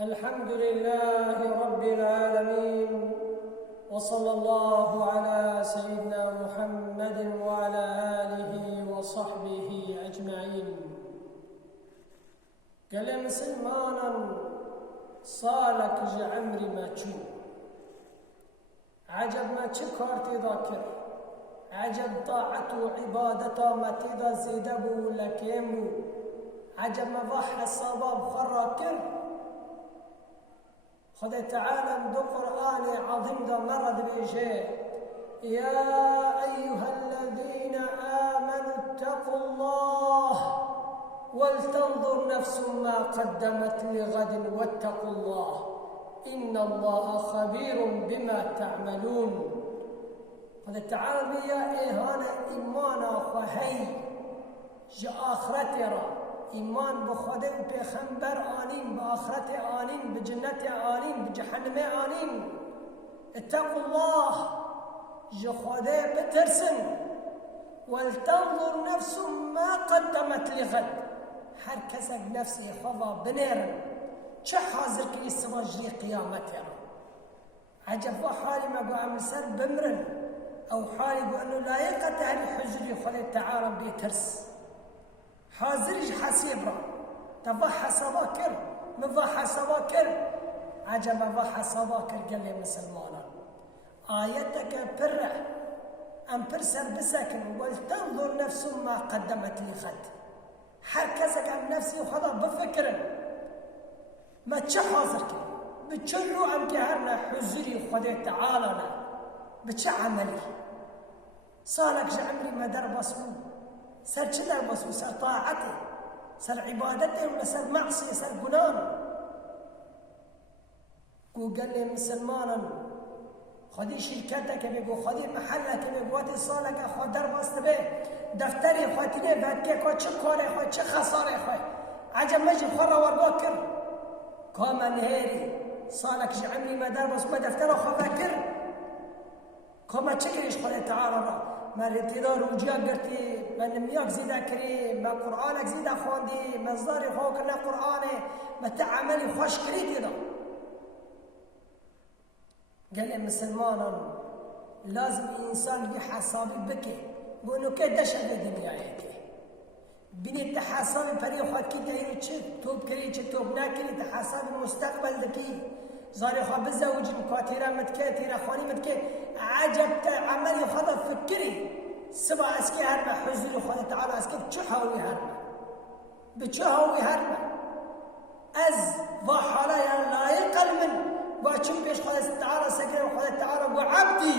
الحمد لله رب العالمين، وصلى الله على سيدنا محمد وعلى آله وصحبه أجمعين. قال مسلمانا صالك جعمري ما تشوف عجب ما تشكرتي ذاكر عجب طاعته وعبادته ما تيدا زيدبو لكيمو عجب ما ضحى الصباب خراكر. خذ تعالى دو قرآن عظيم دا مرض بيجي يا أيها الذين آمنوا اتقوا الله ولتنظر نفس ما قدمت لغد واتقوا الله إن الله خبير بما تعملون. خذ تعالى بيا إيهانا إيمانا خهي جا آخرتنا ایمان به خدا و پیغمبر آنین، به آخرت آنین، به جنت آنین، به جهنم آنین. اتقوا الله جا خدا بترسن ولتنظر نفس ما قدمت لغد. هر کس اگ نفسی خوا بنیرن چه حاضر کنی سواجی قیامت را. عجب و حالی ما گو عمل سر بمرن او حالی گو انو لایقت هر حجری خدا تعالى بيترس حاضرش حسيب را تفا حسابا كر مفا حسابا كر. عجب مفا حسابا كر قال لي مسلمانا آياتك برع أم برسر بسكن ولتنظر نفس ما قدمت لغد. حركزك عن نفسي وخذا بفكر ما تشا حاضر كر بتشلو أم كهرنا حزري خذي تعالى بتشا عملي صالك جعمري ما دربصو سر چه بسو سر طاعته سر عبادته ولا سر معصيه سر گناه. قال لي مسلمانا خدي شركتك بيقو خدي محلك بيقو وقت صالك خو در باست به دفتري خاطري بعد كي كو چه كاره خو چه خساره خو عجب مجي خره ورباكر كما نهاري صالك جعمري ما در باست ما دفتر خو فكر كما تشكرش خدي تعالى ما الابتدار وجيا قرتي ما نمياك زيدا كري ما قرآنك زيدا خواندي ما زاري خوكنا قرآني ما تعملي خوش كريتي دا. قال لي مسلمانا لازم الإنسان يحاسبي بكي بأنه كي دشا بدنيا هيك بني تحاسبي بري خوات كي دايرو تشب توب كري توب ناكري تحاسبي المستقبل دكي زاري خوا بزوجي مكاتيرا متكاتيرا خواني متكي عجب عملي خدا فكري سبا اسكي هرما حزن خدا تعالى اسكي بچهاوي هرما بچهاوي هرما از وحالا يا لايق من باچم بيش خدا تعالى سكر خدا تعالى وعبدي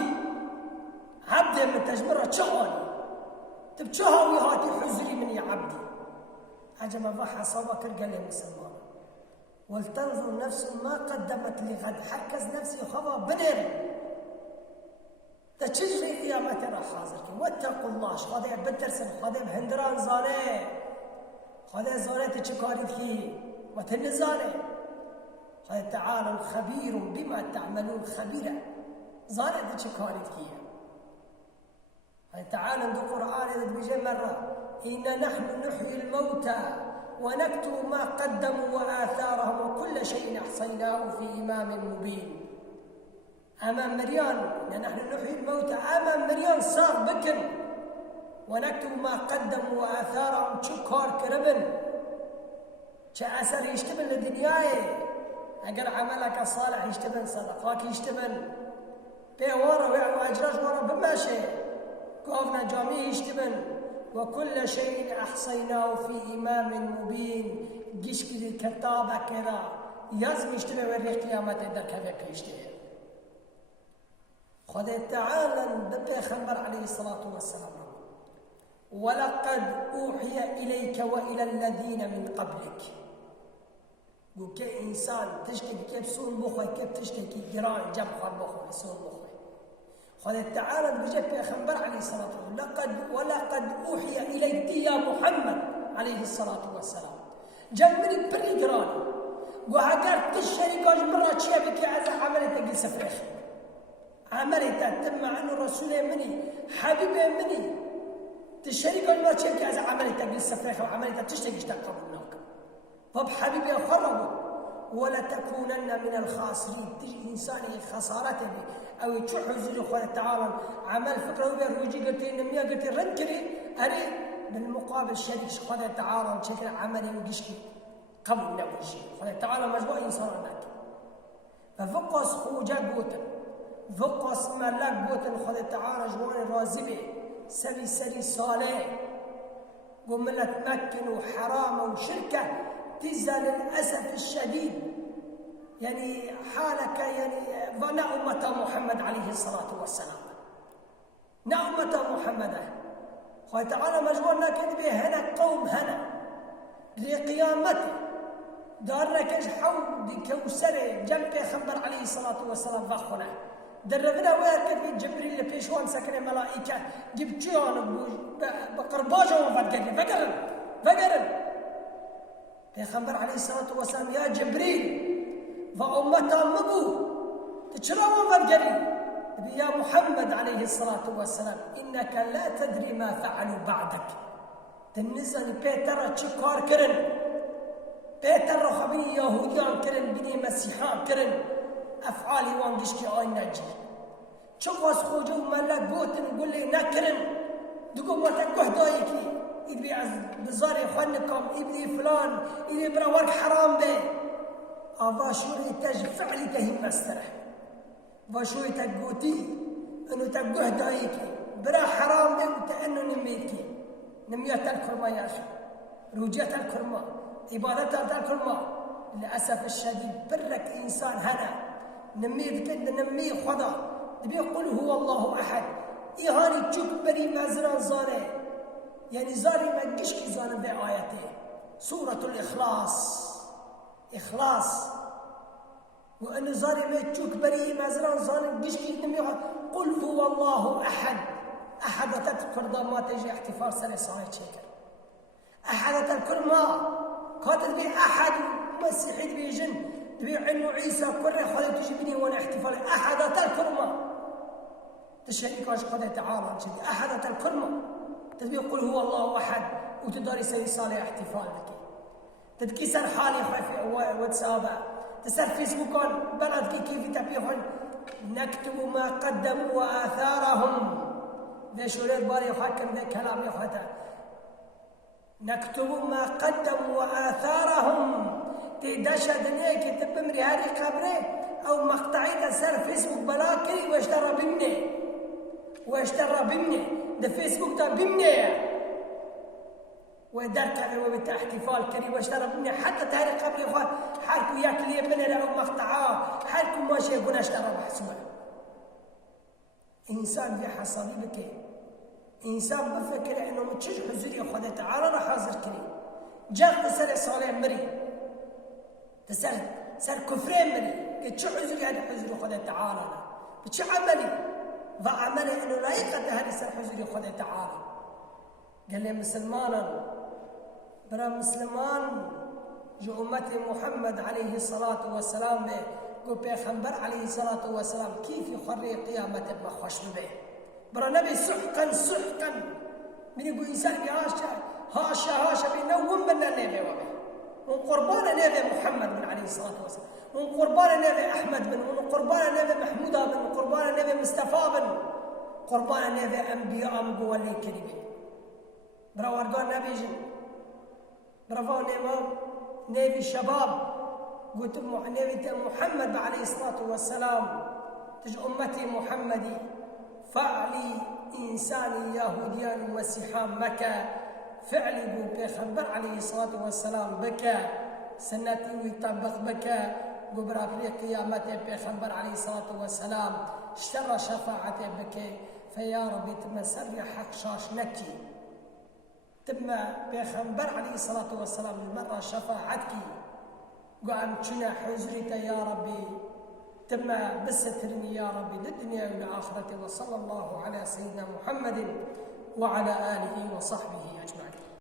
عبدي من تجبره چهاني تبچهاوي هاتي حزني من يا عبدي. عجب ما حسابك قال يا مسلمان ولتنظر نفس ما قدمت لغد. حركز نفسي خبا بنر تشجري قيامتي راح حاضر واتقوا الله. خذا بترسل خذا بهندران زانه خذا زانه تشكاري كي وتنزانه. خذا تعالى خبير بما تعملون خبيرا زانه تشكاري كي. خذا تعالى عند القرآن بيجي مرة إنا نحن نحيي الموتى ونكتب ما قدموا وآثارهم وكل شيء أحصيناه في إمام مبين. أمام مريان نحن نحيي الموتى أمام مريان صار بكر ونكتب ما قدموا وآثارهم شكار كربن شأثر يشتبن لدنياي أقر عملك الصالح يشتبن صدقاك يشتبن بيوارا ويعلو أجراج ورا بماشي قافنا جامعي يشتبن وكل شيء أحصيناه في إمام مبين. جيش كده كتابة كده يزم يشتبه وري قيامة در كذا يشتبه. خذ تعالى ببيغمبر عليه الصلاة والسلام ولقد أوحي إليك وإلى الذين من قبلك. قل كإنسان تشكي كيف سون مخي كيف تشكي كي جران جب خال مخي سون مخي. خذ تعالى بجد بيغمبر عليه الصلاة والسلام ولقد أوحي إليك يا محمد عليه الصلاة والسلام جمري بري جراني وهاجرت تشري قاج مرة شيء بك عز عملي تقل سفرخ عملي تتم عنه رسول مني حبيبي مني تشري قاج مرة شيء بك عز عملي تقل سفرخ وعملي تشتكي اشتاق قبلناك طب حبيبي أخربه ولا تكونن من الخاسرين. تجي إنسان خسارته أو يتشح زر خوي تعالى عمل فكرة ويروجي قلتي نمية قلتي رنكري أري بالمقابل شريك خوي تعالى شكل عملي وقشكي قبل نبوشي خوي تعالى مجموع إنسان لك ففقص خوجا قوتن فقص ملاك قوتن خوي تعالى جوان رازبه سري صالح وملة مكة وحرام وشركة تزال للأسف الشديد يعني حالك يعني نأمة محمد عليه الصلاة والسلام نأمة محمد خوي تعالى مجموعنا كذبه هنا قوم هنا لقيامته دارنا كش حوض كوسرة جنب خنبر عليه الصلاة والسلام فخنا دربنا ويركض جبريل لبيشوان سكن ملائكة جبتيون بقرباجه وفقرن فقرن پیغمبر عليه الصلاة والسلام يا جبريل وأمتا مبو تشراوا فقرن يا محمد عليه الصلاة والسلام إنك لا تدري ما فعلوا بعدك تنزل بيتر تشكار كرن بيتر خبيني يهوديان كرن بني مسيحان كرن أفعالي وانجشكي آي نجي شقواس خوجو ملاك بوتن يقول لي نكرن دقوا وتنكوه دايكي إذ بزاري خوانكم إبني فلان إذ براورك حرام به أفاشوري تج فعلي تهم مسترح فاشوري تقوتي أنه تنكوه دايكي برا حرام به وتأنه نميتكي نميات الكرمة يا أخي روجيات الكرمة عبادات الكرمة للأسف الشديد برك إنسان هنا نميت كده نمي خدا بيقول هو الله أحد إيهاني تشوك بري مازران زاري يعني زاري ما تجيش زاري بآياته سورة إخلاص وأن زاري ما تشوك بري مازران زاري تجيش نمي قل هو الله أحد تذكر ما تجي احتفال سنة صاري شكر أحد تذكر ما قاتل بي أحد مسيحي بيجن تبي عنو عيسى كره خذ تجيبني وانا احتفال أحد الكرمة تشهيك واش قد تعالى أحد الكرمة تبي يقول هو الله أحد وتداري سي صالح احتفال بك تتكسر حالي في واتساب تسر فيسبوك بلد كيف تبيهن نكتب ما قدموا وآثارهم ذا شوريت باري حاكم ذا كلام يخوته نكتب ما قدموا وآثارهم تدشى دنيا كتب مري هاري قبره أو مقطعي تسر فيسبوك بلاكي واشترى بمني ده فيسبوك ده بمني ودرك وبت احتفال كريم واشترى بمني حتى تهاري قبري حالكم ياكل يبني أو مقطعاه حالكم ماشي يقول اشترى محسوبة إنسان في حصلي بك إنسان بفكر إنه متشج حزوري أخذ تعالى راح حاضر كريم جاء تسر صالح مري تسر كفرين مري قلت شو حزوري هذا حزوري أخذ تعالى بتشو عملي فعملي إنه لا يقدر هذا سر حزوري أخذ تعالى قال لي مسلمانا برا مسلمان جو أمتي محمد عليه الصلاة والسلام قل بيخنبر عليه الصلاة والسلام كيف يخري قيامته بخوش به برا نبي سحقا من يقول إنسان هاشا بينوم من النبي وبه من قربان النبي محمد بن عليه الصلاة والسلام من قربان النبي أحمد بن من قربان النبي محمود بن من قربان النبي مصطفى بن قربان النبي أنبياء مقوى لي كريمين برا ورقان نبي جن برا نبي شباب قلت نبي محمد عليه الصلاة والسلام تج أمتي محمدي فعلي إنسان يهوديان مسيحان مكة فعلي بيخبر عليه الصلاة والسلام بكى سنتي ويطبق بكى قبرا في قيامته بيخبر عليه الصلاة والسلام اشترى شفاعته بكى فيا ربي تم سري حق شاش نكي تم بيخبر عليه الصلاة والسلام المرة شفاعتك قام تشنا حزرك يا ربي تم بسترني يا ربي للدنيا والآخرة وصلى الله على سيدنا محمد وعلى آله وصحبه أجمعين.